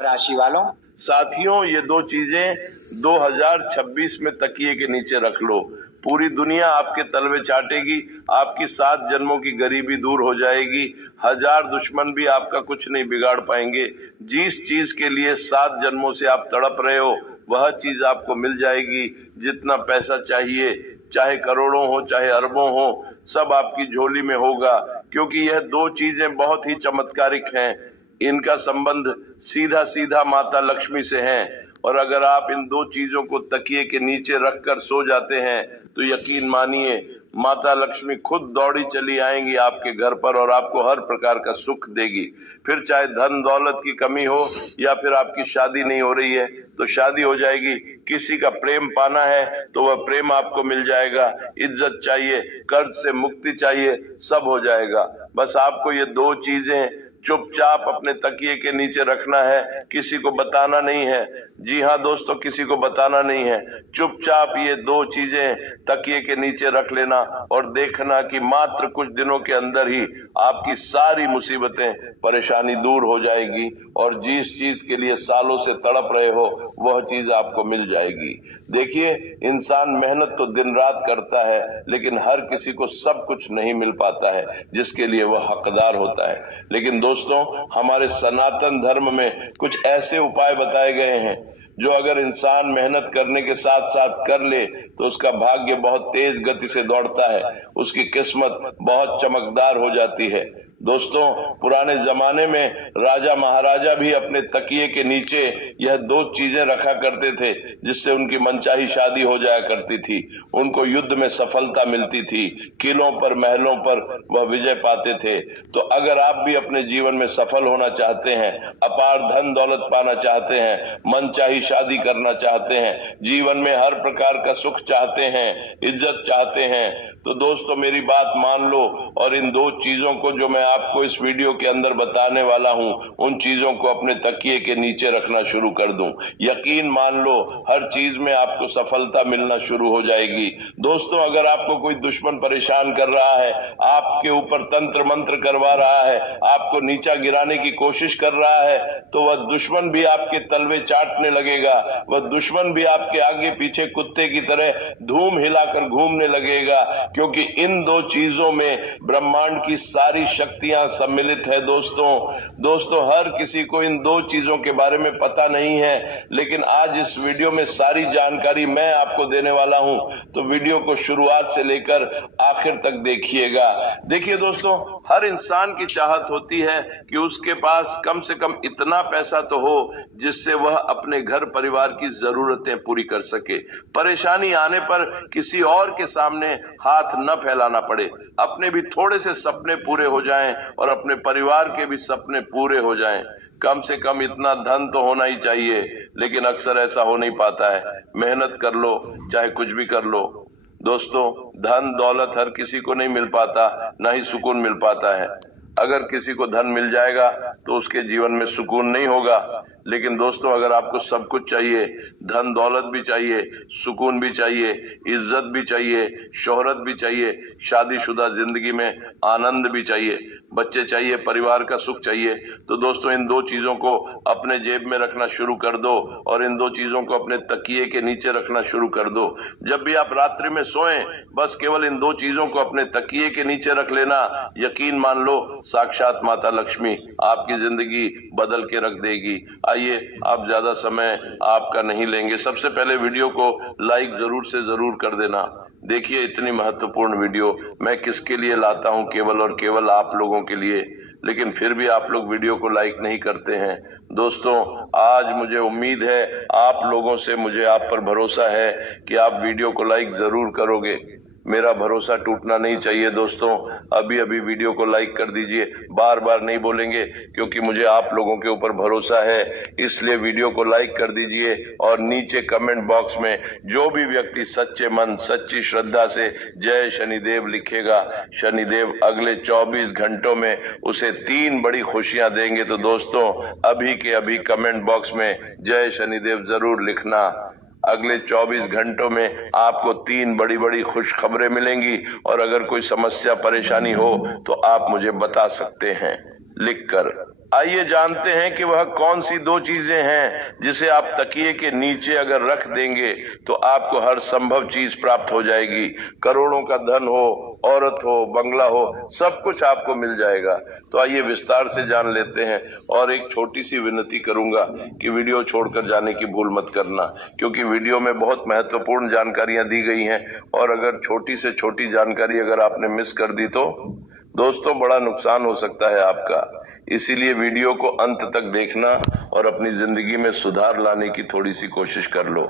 राशि वालों, साथियों, ये दो चीजें 2026 में तकिए के नीचे रख लो। पूरी दुनिया आपके तलवे चाटेगी, आपकी 7 जन्मों की गरीबी दूर हो जाएगी, 1000 दुश्मन भी आपका कुछ नहीं बिगाड़ पाएंगे। जिस चीज के लिए 7 जन्मों से आप तड़प रहे हो वह चीज आपको मिल जाएगी। जितना पैसा चाहिए, चाहे करोड़ों हो चाहे अरबों हो, सब आपकी झोली में होगा, क्योंकि यह दो चीजें बहुत ही चमत्कारिक हैं। इनका संबंध सीधा सीधा माता लक्ष्मी से है, और अगर आप इन दो चीजों को तकिए के नीचे रखकर सो जाते हैं तो यकीन मानिए माता लक्ष्मी खुद दौड़ी चली आएंगी आपके घर पर और आपको हर प्रकार का सुख देगी। फिर चाहे धन दौलत की कमी हो या फिर आपकी शादी नहीं हो रही है तो शादी हो जाएगी, किसी का प्रेम पाना है तो वह प्रेम आपको मिल जाएगा, इज्जत चाहिए, कर्ज से मुक्ति चाहिए, सब हो जाएगा। बस आपको ये दो चीजें चुपचाप अपने तकिए के नीचे रखना है, किसी को बताना नहीं है। जी हाँ दोस्तों, किसी को बताना नहीं है। चुपचाप ये दो चीजें तकिए के नीचे रख लेना और देखना कि मात्र कुछ दिनों के अंदर ही आपकी सारी मुसीबतें परेशानी दूर हो जाएगी और जिस चीज के लिए सालों से तड़प रहे हो वह चीज आपको मिल जाएगी। देखिए, इंसान मेहनत तो दिन रात करता है, लेकिन हर किसी को सब कुछ नहीं मिल पाता है जिसके लिए वह हकदार होता है। लेकिन दोस्तों, हमारे सनातन धर्म में कुछ ऐसे उपाय बताए गए हैं जो अगर इंसान मेहनत करने के साथ साथ कर ले तो उसका भाग्य बहुत तेज गति से दौड़ता है, उसकी किस्मत बहुत चमकदार हो जाती है। दोस्तों, पुराने जमाने में राजा महाराजा भी अपने तकिए के नीचे यह दो चीजें रखा करते थे जिससे उनकी मनचाही शादी हो जाया करती थी, उनको युद्ध में सफलता मिलती थी, किलों पर महलों पर वह विजय पाते थे। तो अगर आप भी अपने जीवन में सफल होना चाहते हैं, अपार धन दौलत पाना चाहते हैं, मनचाही शादी करना चाहते हैं, जीवन में हर प्रकार का सुख चाहते हैं, इज्जत चाहते हैं, तो दोस्तों मेरी बात मान लो और इन दो चीजों को जो मैं आपको इस वीडियो के अंदर बताने वाला हूं, उन चीजों को अपने तकिए के नीचे रखना शुरू कर दूं। यकीन मान लो, हर चीज में आपको सफलता मिलना शुरू हो जाएगी। दोस्तों, अगर आपको कोई दुश्मन परेशान कर रहा है, आपके ऊपर तंत्र मंत्र करवा रहा है, आपको नीचा गिराने की कोशिश कर रहा है, तो वह दुश्मन भी आपके तलवे चाटने लगेगा, वह दुश्मन भी आपके आगे पीछे कुत्ते की तरह धूम हिलाकर घूमने लगेगा, क्योंकि इन दो चीजों में ब्रह्मांड की सारी शक्तियां सम्मिलित है। दोस्तों, हर किसी को इन दो चीजों के बारे में पता नहीं है, लेकिन आज इस वीडियो में सारी जानकारी मैं आपको देने वाला हूं, तो वीडियो को शुरुआत से लेकर आखिर तक देखिएगा। देखिए दोस्तों, हर इंसान की चाहत होती है कि उसके पास कम से कम इतना पैसा तो हो जिससे वह अपने घर परिवार की जरूरतें पूरी कर सके, परेशानी आने पर किसी और के सामने हाथ न फैलाना पड़े, अपने भी थोड़े से सपने पूरे हो जाएं और अपने परिवार के भी सपने पूरे हो जाएं। कम से कम इतना धन तो होना ही चाहिए, लेकिन अक्सर ऐसा हो नहीं पाता है। मेहनत कर लो, चाहे कुछ भी कर लो। दोस्तों, धन दौलत हर किसी को नहीं मिल पाता, ना ही सुकून मिल पाता है। अगर किसी को धन मिल जाएगा तो उसके जीवन में सुकून नहीं होगा, लेकिन दोस्तों अगर आपको सब कुछ चाहिए, धन दौलत भी चाहिए, सुकून भी चाहिए, इज्जत भी चाहिए, शोहरत भी चाहिए, शादीशुदा जिंदगी में आनंद भी चाहिए, बच्चे चाहिए, परिवार का सुख चाहिए, तो दोस्तों इन दो चीजों को अपने जेब में रखना शुरू कर दो और इन दो चीजों को अपने तकिए के नीचे रखना शुरू कर दो। जब भी आप रात्रि में सोएं, बस केवल इन दो चीजों को अपने तकिए के नीचे रख लेना। यकीन मान लो, साक्षात माता लक्ष्मी आपकी जिंदगी बदल के रख देगी। आइए, आप ज्यादा समय आपका नहीं लेंगे, सबसे पहले वीडियो को लाइक जरूर से जरूर कर देना। देखिए, इतनी महत्वपूर्ण वीडियो मैं किसके लिए लाता हूं, केवल और केवल आप लोगों के लिए, लेकिन फिर भी आप लोग वीडियो को लाइक नहीं करते हैं। दोस्तों, आज मुझे उम्मीद है आप लोगों से, मुझे आप पर भरोसा है कि आप वीडियो को लाइक जरूर करोगे। मेरा भरोसा टूटना नहीं चाहिए दोस्तों, अभी अभी वीडियो को लाइक कर दीजिए। बार बार नहीं बोलेंगे क्योंकि मुझे आप लोगों के ऊपर भरोसा है, इसलिए वीडियो को लाइक कर दीजिए और नीचे कमेंट बॉक्स में जो भी व्यक्ति सच्चे मन सच्ची श्रद्धा से जय शनिदेव लिखेगा, शनिदेव अगले 24 घंटों में उसे 3 बड़ी खुशियां देंगे। तो दोस्तों, अभी के अभी कमेंट बॉक्स में जय शनिदेव जरूर लिखना। अगले 24 घंटों में आपको 3 बड़ी बड़ी खुशखबरें मिलेंगी और अगर कोई समस्या परेशानी हो तो आप मुझे बता सकते हैं। लिखकर। आइए जानते हैं कि वह कौन सी दो चीजें हैं जिसे आप तकिए के नीचे अगर रख देंगे तो आपको हर संभव चीज प्राप्त हो जाएगी। करोड़ों का धन हो, औरत हो, बंगला हो, सब कुछ आपको मिल जाएगा। तो आइए विस्तार से जान लेते हैं। और एक छोटी सी विनती करूंगा कि वीडियो छोड़कर जाने की भूल मत करना, क्योंकि वीडियो में बहुत महत्वपूर्ण जानकारियां दी गई हैं और अगर छोटी से छोटी जानकारी अगर आपने मिस कर दी तो दोस्तों बड़ा नुकसान हो सकता है आपका। इसीलिए वीडियो को अंत तक देखना और अपनी जिंदगी में सुधार लाने की थोड़ी सी कोशिश कर लो।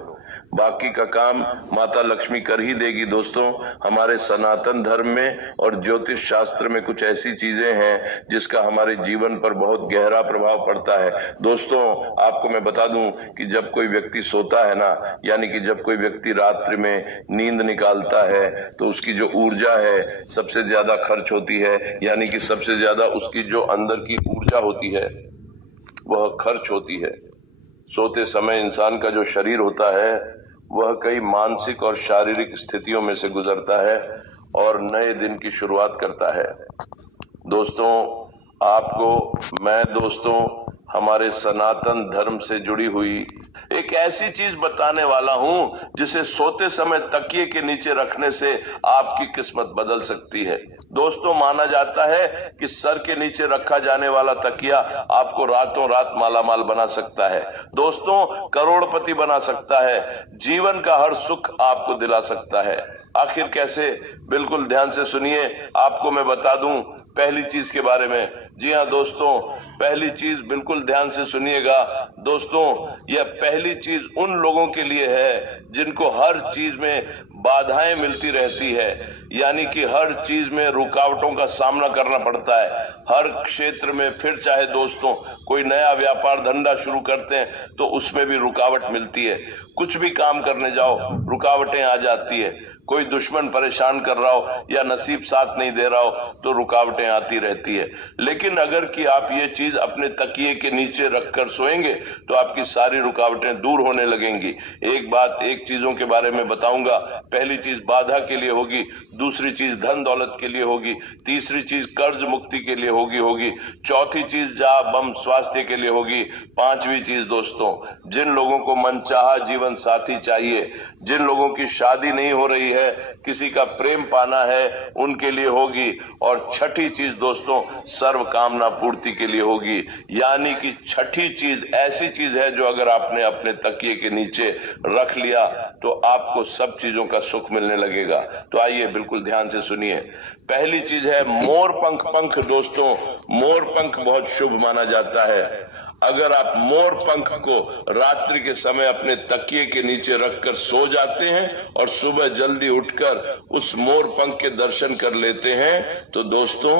बाकी का काम माता लक्ष्मी कर ही देगी दोस्तों। हमारे सनातन धर्म में और ज्योतिष शास्त्र में कुछ ऐसी चीजें हैं जिसका हमारे जीवन पर बहुत गहरा प्रभाव पड़ता है। दोस्तों आपको मैं बता दूं कि जब कोई व्यक्ति सोता है ना, यानी कि जब कोई व्यक्ति रात्रि में नींद निकालता है तो उसकी जो ऊर्जा है सबसे ज्यादा खर्च होती है, यानी कि सबसे ज्यादा उसकी जो अंदर की ऊर्जा होती है वह खर्च होती है। सोते समय इंसान का जो शरीर होता है वह कई मानसिक और शारीरिक स्थितियों में से गुजरता है और नए दिन की शुरुआत करता है। दोस्तों आपको मैं हमारे सनातन धर्म से जुड़ी हुई एक ऐसी चीज बताने वाला हूं जिसे सोते समय तकिए के नीचे रखने से आपकी किस्मत बदल सकती है। दोस्तों माना जाता है कि सर के नीचे रखा जाने वाला तकिया आपको रातों रात मालामाल बना सकता है। दोस्तों करोड़पति बना सकता है, जीवन का हर सुख आपको दिला सकता है। आखिर कैसे? बिल्कुल ध्यान से सुनिए, आपको मैं बता दूं पहली चीज के बारे में। जी हाँ दोस्तों, पहली चीज बिल्कुल ध्यान से सुनिएगा। दोस्तों यह पहली चीज उन लोगों के लिए है जिनको हर चीज में बाधाएं मिलती रहती है, यानी कि हर चीज में रुकावटों का सामना करना पड़ता है। हर क्षेत्र में, फिर चाहे दोस्तों कोई नया व्यापार धंधा शुरू करते हैं तो उसमें भी रुकावट मिलती है। कुछ भी काम करने जाओ रुकावटें आ जाती है। कोई दुश्मन परेशान कर रहा हो या नसीब साथ नहीं दे रहा हो तो रुकावटें आती रहती है। लेकिन अगर कि आप ये चीज अपने तकिए के नीचे रखकर सोएंगे तो आपकी सारी रुकावटें दूर होने लगेंगी। एक चीजों के बारे में बताऊंगा। पहली चीज बाधा के लिए होगी, दूसरी चीज धन दौलत के लिए होगी, तीसरी चीज कर्ज मुक्ति के लिए होगी, चौथी चीज जा बम स्वास्थ्य के लिए होगी, पांचवी चीज दोस्तों जिन लोगों को मनचाहा जीवन साथी चाहिए, जिन लोगों की शादी नहीं हो रही है, किसी का प्रेम पाना है, उनके लिए होगी, और छठी चीज दोस्तों सर्व कामना पूर्ति के लिए होगी। यानी कि छठी चीज ऐसी चीज है जो अगर आपने अपने तकिए के नीचे रख लिया तो आपको सब चीजों का सुख मिलने लगेगा। तो आइए बिल्कुल ध्यान से सुनिए। पहली चीज है मोर पंख। दोस्तों मोर पंख बहुत शुभ माना जाता है। अगर आप मोर पंख को रात्रि के समय अपने तकिए के नीचे रखकर सो जाते हैं और सुबह जल्दी उठकर उस मोर पंख के दर्शन कर लेते हैं तो दोस्तों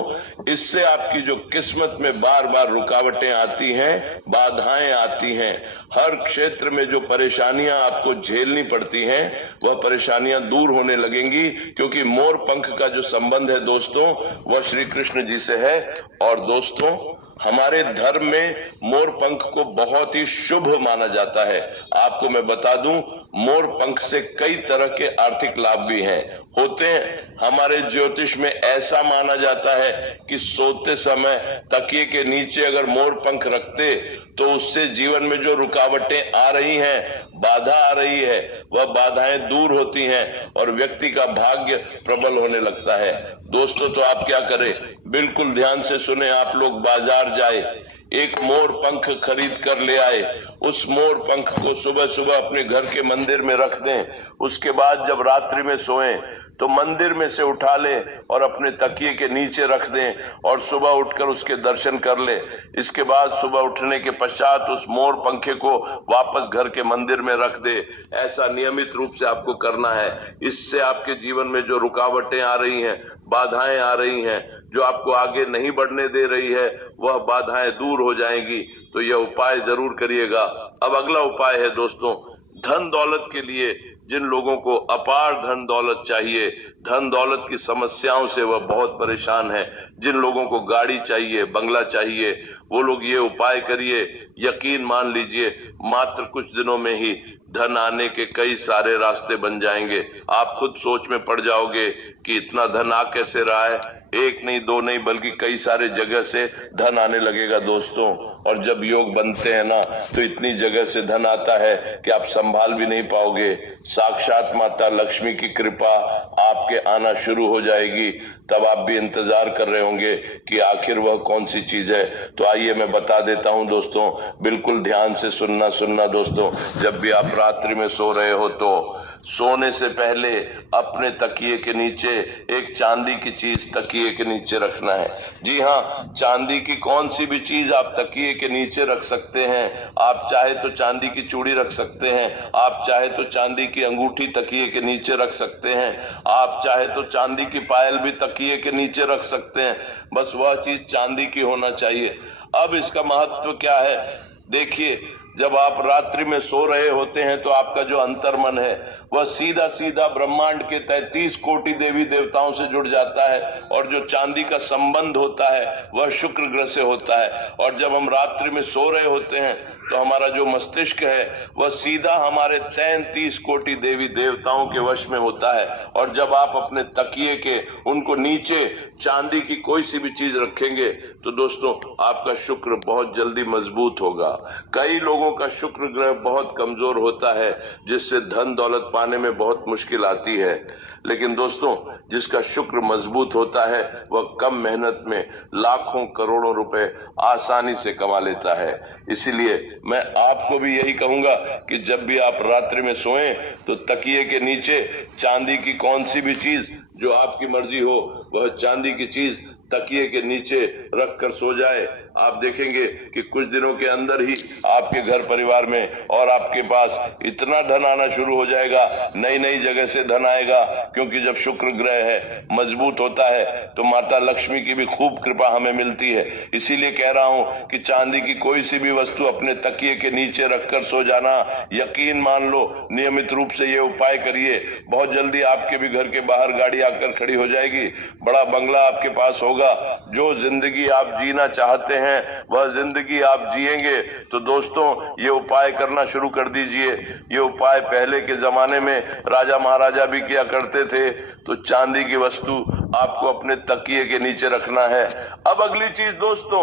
इससे आपकी जो किस्मत में बार बार रुकावटें आती हैं, बाधाएं आती हैं, हर क्षेत्र में जो परेशानियां आपको झेलनी पड़ती हैं वह परेशानियां दूर होने लगेंगी, क्योंकि मोर पंख का जो संबंध है दोस्तों वह श्री कृष्ण जी से है। और दोस्तों हमारे धर्म में मोर पंख को बहुत ही शुभ माना जाता है। आपको मैं बता दूं मोर पंख से कई तरह के आर्थिक लाभ भी होते हैं। हमारे ज्योतिष में ऐसा माना जाता है कि सोते समय तकिए के नीचे अगर मोर पंख रखते तो उससे जीवन में जो रुकावटें आ रही हैं, बाधा आ रही है, वह बाधाएं दूर होती हैं और व्यक्ति का भाग्य प्रबल होने लगता है। दोस्तों तो आप क्या करें, बिल्कुल ध्यान से सुने। आप लोग बाजार जाए, एक मोर पंख खरीद कर ले आए, उस मोर पंख को सुबह सुबह अपने घर के मंदिर में रख दें। उसके बाद जब रात्रि में सोएं तो मंदिर में से उठा लें और अपने तकिए के नीचे रख दें और सुबह उठकर उसके दर्शन कर लें। इसके बाद सुबह उठने के पश्चात उस मोर पंखे को वापस घर के मंदिर में रख दे। ऐसा नियमित रूप से आपको करना है। इससे आपके जीवन में जो रुकावटें आ रही हैं, बाधाएं आ रही हैं, जो आपको आगे नहीं बढ़ने दे रही है, वह बाधाएं दूर हो जाएंगी। तो यह उपाय जरूर करिएगा। अब अगला उपाय है दोस्तों धन दौलत के लिए। जिन लोगों को अपार धन दौलत चाहिए, धन दौलत की समस्याओं से वह बहुत परेशान है, जिन लोगों को गाड़ी चाहिए, बंगला चाहिए, वो लोग ये उपाय करिए। यकीन मान लीजिए मात्र कुछ दिनों में ही धन आने के कई सारे रास्ते बन जाएंगे। आप खुद सोच में पड़ जाओगे कि इतना धन आ कैसे रहा है। एक नहीं, दो नहीं, बल्कि कई सारे जगह से धन आने लगेगा दोस्तों। और जब योग बनते हैं ना, तो इतनी जगह से धन आता है कि आप संभाल भी नहीं पाओगे। साक्षात माता लक्ष्मी की कृपा आपके आना शुरू हो जाएगी। तब आप भी इंतजार कर रहे होंगे कि आखिर वह कौन सी चीज है। तो आइए मैं बता देता हूं दोस्तों, बिल्कुल ध्यान से सुनना दोस्तों। जब भी आप रात्रि में सो रहे हो तो सोने से पहले अपने तकिए के नीचे एक चांदी की चीज तकिए के नीचे रखना है। जी हाँ, चांदी की कौन सी भी चीज आप तकिए के नीचे रख सकते हैं। आप चाहे तो चांदी की चूड़ी रख सकते हैं, आप चाहे तो चांदी की अंगूठी तकिए के नीचे रख सकते हैं, आप चाहे तो चांदी की पायल भी तकिए के नीचे रख सकते हैं। बस वह चीज चांदी की होना चाहिए। अब इसका महत्व क्या है, देखिए, जब आप रात्रि में सो रहे होते हैं तो आपका जो अंतर्मन है वह सीधा सीधा ब्रह्मांड के 33 कोटि देवी देवताओं से जुड़ जाता है। और जो चांदी का संबंध होता है वह शुक्र ग्रह से होता है। और जब हम रात्रि में सो रहे होते हैं तो हमारा जो मस्तिष्क है वह सीधा हमारे 33 कोटि देवी देवताओं के वश में होता है। और जब आप अपने तकिए के उनको नीचे चांदी की कोई सी भी चीज रखेंगे तो दोस्तों आपका शुक्र बहुत जल्दी मजबूत होगा। कई लोगों का शुक्र ग्रह बहुत कमजोर होता है, जिससे धन दौलत पाने में बहुत मुश्किल आती है। लेकिन दोस्तों जिसका शुक्र मजबूत होता है वह कम मेहनत में लाखों करोड़ों रुपए आसानी से कमा लेता है। इसीलिए मैं आपको भी यही कहूंगा कि जब भी आप रात्रि में सोएं तो तकिए के नीचे चांदी की कौन सी भी चीज जो आपकी मर्जी हो वह चांदी की चीज तकिए के नीचे रख कर सो जाए। आप देखेंगे कि कुछ दिनों के अंदर ही आपके घर परिवार में और आपके पास इतना धन आना शुरू हो जाएगा, नई नई जगह से धन आएगा। क्योंकि जब शुक्र ग्रह है मजबूत होता है तो माता लक्ष्मी की भी खूब कृपा हमें मिलती है। इसीलिए कह रहा हूं कि चांदी की कोई सी भी वस्तु अपने तकिए के नीचे रखकर सो जाना, यकीन मान लो, नियमित रूप से ये उपाय करिए, बहुत जल्दी आपके भी घर के बाहर गाड़ी आकर खड़ी हो जाएगी, बड़ा बंगला आपके पास होगा। जो जिंदगी आप जीना चाहते हैं वह जिंदगी आप जिएंगे। तो दोस्तों ये उपाय करना शुरू कर दीजिए। ये उपाय पहले के जमाने में राजा महाराजा भी किया करते थे। तो चांदी की वस्तु आपको अपने तकिए के नीचे रखना है। अब अगली चीज दोस्तों,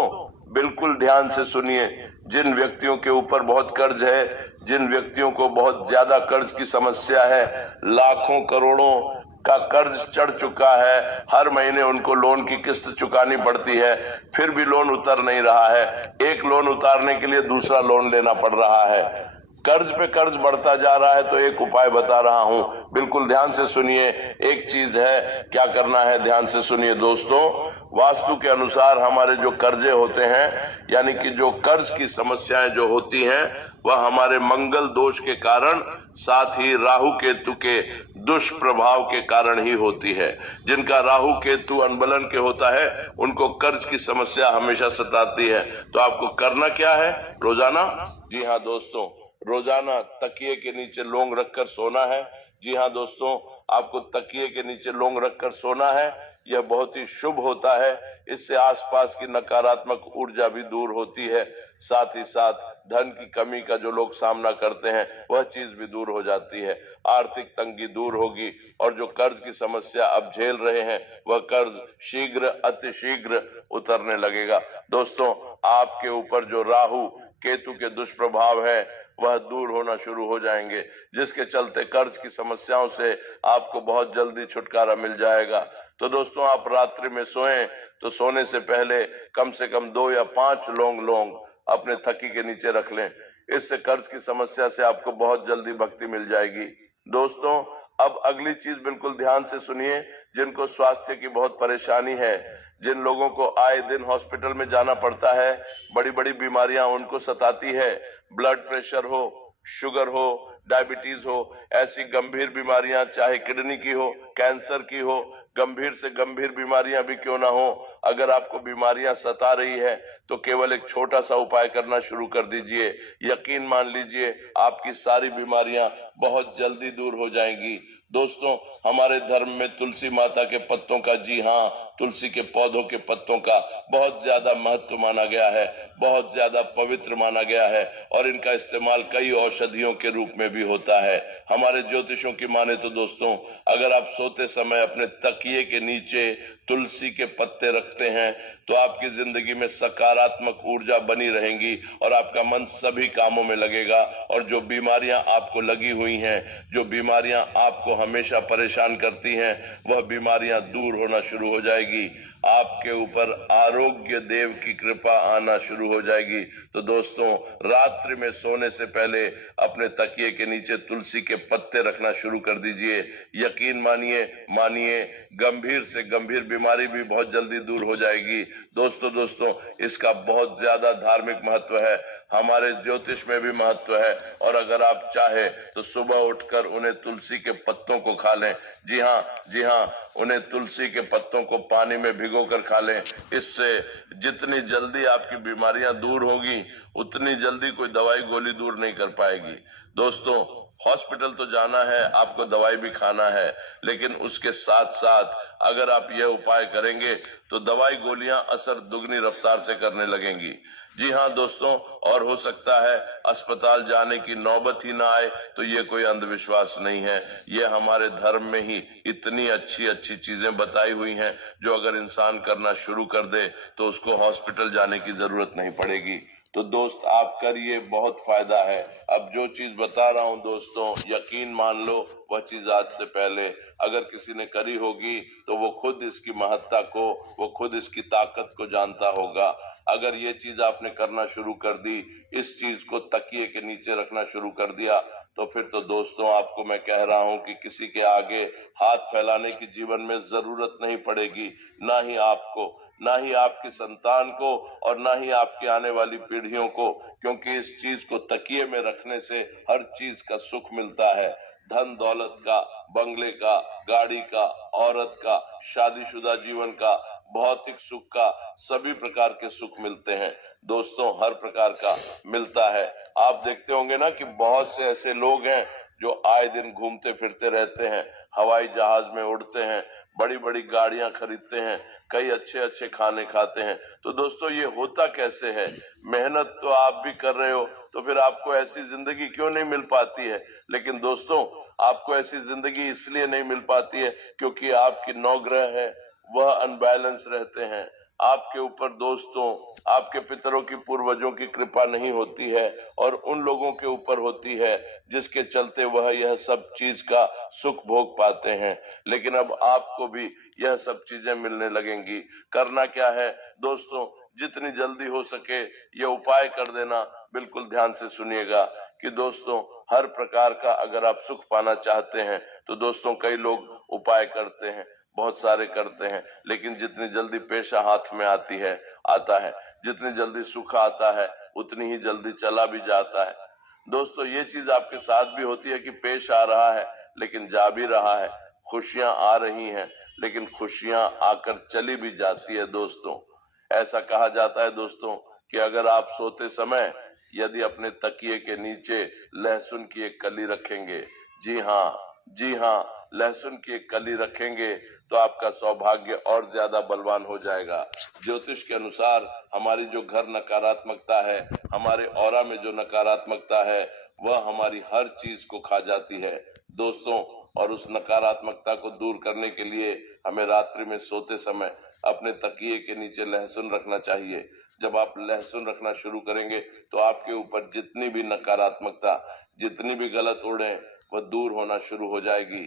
बिल्कुल ध्यान से सुनिए। जिन व्यक्तियों के ऊपर बहुत कर्ज है, जिन व्यक्तियों को बहुत ज्यादा कर्ज की समस्या है, लाखों करोड़ों का कर्ज चढ़ चुका है, हर महीने उनको लोन की किस्त चुकानी पड़ती है, फिर भी लोन उतर नहीं रहा है, एक लोन उतारने के लिए दूसरा लोन लेना पड़ रहा है, कर्ज पे कर्ज बढ़ता जा रहा है। तो एक उपाय बता रहा हूं, बिल्कुल ध्यान से सुनिए। एक चीज है, क्या करना है, ध्यान से सुनिए दोस्तों। वास्तु के अनुसार हमारे जो कर्जे होते हैं, यानी कि जो कर्ज की समस्याएं जो होती हैं, वह हमारे मंगल दोष के कारण, साथ ही राहु केतु के दुष्प्रभाव के कारण ही होती है। जिनका राहु केतु अनबलन के होता है उनको कर्ज की समस्या हमेशा सताती है। तो आपको करना क्या है, रोजाना, जी हाँ दोस्तों, रोजाना तकिए के नीचे लौंग रखकर सोना है। जी हाँ दोस्तों, आपको तकिए के नीचे लौंग रखकर सोना है। यह बहुत ही शुभ होता है। इससे आसपास की नकारात्मक ऊर्जा भी दूर होती है। साथ ही साथ धन की कमी का जो लोग सामना करते हैं वह चीज भी दूर हो जाती है। आर्थिक तंगी दूर होगी और जो कर्ज की समस्या अब झेल रहे हैं वह कर्ज शीघ्र, अति शीघ्र उतरने लगेगा। दोस्तों आपके ऊपर जो राहु केतु के दुष्प्रभाव है वह दूर होना शुरू हो जाएंगे, जिसके चलते कर्ज की समस्याओं से आपको बहुत जल्दी छुटकारा मिल जाएगा। तो दोस्तों आप रात्रि में सोएं तो सोने से पहले कम से कम 2 या 5 लौंग अपने थकी के नीचे रख लें। इससे कर्ज की समस्या से आपको बहुत जल्दी भक्ति मिल जाएगी। दोस्तों अब अगली चीज बिल्कुल ध्यान से सुनिए। जिनको स्वास्थ्य की बहुत परेशानी है, जिन लोगों को आए दिन हॉस्पिटल में जाना पड़ता है, बड़ी बड़ी बीमारियां उनको सताती है, ब्लड प्रेशर हो, शुगर हो, डायबिटीज हो, ऐसी गंभीर बीमारियां, चाहे किडनी की हो, कैंसर की हो, गंभीर से गंभीर बीमारियां भी क्यों ना हो, अगर आपको बीमारियां सता रही है तो केवल एक छोटा सा उपाय करना शुरू कर दीजिए। यकीन मान लीजिए आपकी सारी बीमारियां बहुत जल्दी दूर हो जाएंगी। दोस्तों, हमारे धर्म में तुलसी माता के पत्तों का, जी हाँ, तुलसी के पौधों के पत्तों का बहुत ज्यादा महत्व माना गया है, बहुत ज्यादा पवित्र माना गया है और इनका इस्तेमाल कई औषधियों के रूप में भी होता है। हमारे ज्योतिषों की माने तो दोस्तों, अगर आप सोते समय अपने तकिए के नीचे तुलसी के पत्ते रखते हैं तो आपकी जिंदगी में सकारात्मक ऊर्जा बनी रहेंगी और आपका मन सभी कामों में लगेगा और जो बीमारियां आपको लगी हुई हैं, जो बीमारियां आपको हमेशा परेशान करती हैं, वह बीमारियां दूर होना शुरू हो जाएगी। आपके ऊपर आरोग्य देव की कृपा आना शुरू हो जाएगी। तो दोस्तों, रात्रि में सोने से पहले अपने तकिए के नीचे तुलसी के पत्ते रखना शुरू कर दीजिए। यकीन मानिए गंभीर से गंभीर बीमारी भी बहुत जल्दी दूर हो जाएगी। दोस्तों, इसका बहुत ज्यादा धार्मिक महत्व है, हमारे ज्योतिष में भी महत्व है और अगर आप चाहे तो सुबह उठकर उन्हें तुलसी के पत्तों को खा लें। जी हाँ, उन्हें तुलसी के पत्तों को पानी में भिगोकर खा लें। इससे जितनी जल्दी आपकी बीमारियां दूर होगी उतनी जल्दी कोई दवाई गोली दूर नहीं कर पाएगी। दोस्तों, हॉस्पिटल तो जाना है, आपको दवाई भी खाना है, लेकिन उसके साथ साथ अगर आप यह उपाय करेंगे तो दवाई गोलियां असर दुगनी रफ्तार से करने लगेंगी। जी हाँ दोस्तों, और हो सकता है अस्पताल जाने की नौबत ही ना आए, तो ये कोई अंधविश्वास नहीं है, ये हमारे धर्म में ही इतनी अच्छी अच्छी चीजें बताई हुई हैं जो अगर इंसान करना शुरू कर दे तो उसको हॉस्पिटल जाने की जरूरत नहीं पड़ेगी। तो दोस्त, आप करिए, बहुत फायदा है। अब जो चीज बता रहा हूं दोस्तों, यकीन मान लो वह चीज आज से पहले अगर किसी ने करी होगी तो वो खुद इसकी महत्ता को, वो खुद इसकी ताकत को जानता होगा। अगर ये चीज आपने करना शुरू कर दी, इस चीज को तकिए के नीचे रखना शुरू कर दिया, तो फिर तो दोस्तों आपको मैं कह रहा हूं कि किसी के आगे हाथ फैलाने की जीवन में जरूरत नहीं पड़ेगी, ना ही आपको, ना ही आपकी संतान को और ना ही आपकी आने वाली पीढ़ियों को, क्योंकि इस चीज को तकिए में रखने से हर चीज का सुख मिलता है। धन दौलत का, बंगले का, गाड़ी का, औरत का, शादीशुदा जीवन का, भौतिक सुख का, सभी प्रकार के सुख मिलते हैं दोस्तों, हर प्रकार का मिलता है। आप देखते होंगे ना कि बहुत से ऐसे लोग हैं जो आए दिन घूमते फिरते रहते हैं, हवाई जहाज में उड़ते हैं, बड़ी बड़ी गाड़ियां खरीदते हैं, कई अच्छे अच्छे खाने खाते हैं। तो दोस्तों, ये होता कैसे है? मेहनत तो आप भी कर रहे हो, तो फिर आपको ऐसी जिंदगी क्यों नहीं मिल पाती है? लेकिन दोस्तों, आपको ऐसी जिंदगी इसलिए नहीं मिल पाती है क्योंकि आपकी 9 ग्रह है वह अनबैलेंस रहते हैं। आपके ऊपर दोस्तों, आपके पितरों की, पूर्वजों की कृपा नहीं होती है और उन लोगों के ऊपर होती है जिसके चलते वह यह सब चीज का सुख भोग पाते हैं। लेकिन अब आपको भी यह सब चीजें मिलने लगेंगी। करना क्या है दोस्तों? जितनी जल्दी हो सके यह उपाय कर देना। बिल्कुल ध्यान से सुनिएगा कि दोस्तों, हर प्रकार का अगर आप सुख पाना चाहते हैं तो दोस्तों, कई लोग उपाय करते हैं, बहुत सारे करते हैं, लेकिन जितनी जल्दी पेशा हाथ में आता है, जितनी जल्दी सुख आता है उतनी ही जल्दी चला भी जाता है। दोस्तों, ये चीज आपके साथ भी होती है कि पेश आ रहा है लेकिन जा भी रहा है, खुशियां आ रही हैं लेकिन खुशियां आकर चली भी जाती है। दोस्तों, ऐसा कहा जाता है दोस्तों कि अगर आप सोते समय यदि अपने तकिए के नीचे लहसुन की एक कली रखेंगे, जी हाँ, लहसुन की एक कली रखेंगे तो आपका सौभाग्य और ज्यादा बलवान हो जाएगा। ज्योतिष के अनुसार हमारी जो घर नकारात्मकता है, हमारे ऑरा में जो नकारात्मकता है, वह हमारी हर चीज को खा जाती है दोस्तों। और उस नकारात्मकता को दूर करने के लिए हमें रात्रि में सोते समय अपने तकिए के नीचे लहसुन रखना चाहिए। जब आप लहसुन रखना शुरू करेंगे तो आपके ऊपर जितनी भी नकारात्मकता, जितनी भी गलत उड़े, वह दूर होना शुरू हो जाएगी।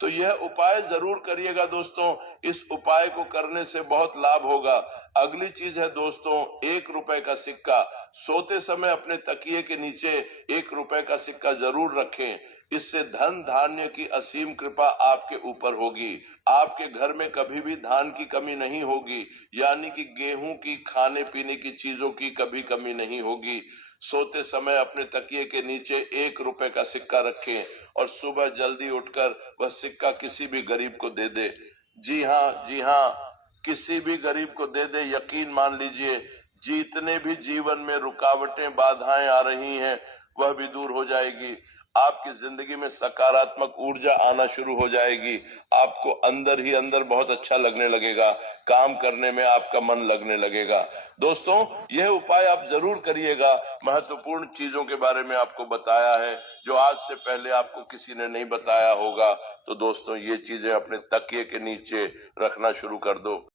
तो यह उपाय जरूर करिएगा दोस्तों, इस उपाय को करने से बहुत लाभ होगा। अगली चीज है दोस्तों, 1 रुपए का सिक्का। सोते समय अपने तकिए के नीचे 1 रुपए का सिक्का जरूर रखें। इससे धन धान्य की असीम कृपा आपके ऊपर होगी। आपके घर में कभी भी धान की कमी नहीं होगी, यानी कि गेहूं की, खाने पीने की चीजों की कभी कमी नहीं होगी। सोते समय अपने तकिए के नीचे 1 रुपए का सिक्का रखें और सुबह जल्दी उठकर वह सिक्का किसी भी गरीब को दे दे। जी हाँ, किसी भी गरीब को दे दे, यकीन मान लीजिए जितने भी जीवन में रुकावटें बाधाएं आ रही हैं वह भी दूर हो जाएगी। आपकी जिंदगी में सकारात्मक ऊर्जा आना शुरू हो जाएगी। आपको अंदर ही अंदर बहुत अच्छा लगने लगेगा, काम करने में आपका मन लगने लगेगा। दोस्तों, यह उपाय आप जरूर करिएगा। महत्वपूर्ण चीजों के बारे में आपको बताया है जो आज से पहले आपको किसी ने नहीं बताया होगा। तो दोस्तों, ये चीजें अपने तकिए के नीचे रखना शुरू कर दो।